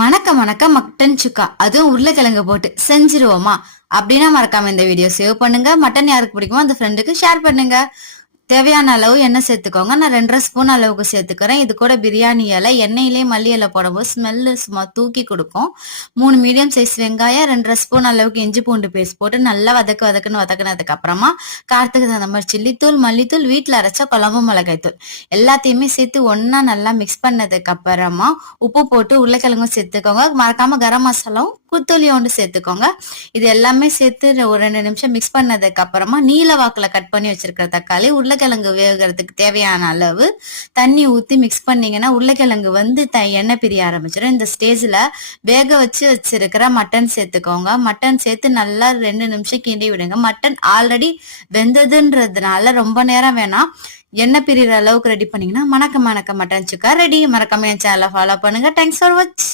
வணக்கம் மட்டன் சுக்கா அதுவும் உருளைக்கிழங்கு போட்டு செஞ்சிருவோமா அப்படின்னா மறக்காம இந்த வீடியோ சேவ் பண்ணுங்க. மட்டன் யாருக்கு பிடிக்குமோ அந்த ஃப்ரெண்டுக்கு ஷேர் பண்ணுங்க. தேவையான அளவு எண்ணெய் சேர்த்துக்கோங்க. நான் 2.5 ஸ்பூன் அளவுக்கு சேர்த்துக்கிறேன். இது கூட பிரியாணி இலை எண்ணெயிலே மல்லி இலை போடும்போது ஸ்மெல்லு சும்மா தூக்கி கொடுக்கும். 3 மீடியம் சைஸ் வெங்காயம், 2.5 ஸ்பூன் அளவுக்கு இஞ்சி பூண்டு பேஸ்ட் போட்டு நல்லா வதக்குனதுக்கு அப்புறமா காரத்துக்கு தகுந்த மாதிரி சில்லித்தூள், மல்லித்தூள், வீட்டில் அரைச்ச குழம்பு மிளகாய் தூள் எல்லாத்தையுமே சேர்த்து ஒன்னா நல்லா மிக்ஸ் பண்ணதுக்கு அப்புறமா உப்பு போட்டு உருளைக்கிழங்கும் சேர்த்துக்கோங்க. மறக்காம கரம் மசாலாவும் குத்தொலியோண்டு சேர்த்துக்கோங்க. இது எல்லாமே சேர்த்து ஒரு 2 நிமிஷம் மிக்ஸ் பண்ணதுக்கு அப்புறமா நீல வாக்குல கட் பண்ணி வச்சிருக்கிற தக்காளி, உருளைக்கிழங்கு வேகிறதுக்கு தேவையான அளவு தண்ணி ஊத்தி மிக்ஸ் பண்ணீங்கன்னா உருளைக்கிழங்கு எண்ணெய் பிரிய ஆரம்பிச்சிடும். இந்த ஸ்டேஜ்ல வேக வச்சிருக்கிற மட்டன் சேர்த்துக்கோங்க. மட்டன் சேர்த்து நல்லா 2 நிமிஷம் கிண்டி விடுங்க. மட்டன் ஆல்ரெடி வெந்ததுன்றதுனால ரொம்ப நேரம் வேணாம். எண்ணெய் பிரிகிற அளவுக்கு ரெடி பண்ணீங்கன்னா மணக்க மட்டன் சுக்கா ரெடி. மறக்காம என் சேனலை ஃபாலோ பண்ணுங்க. Thanks for watch.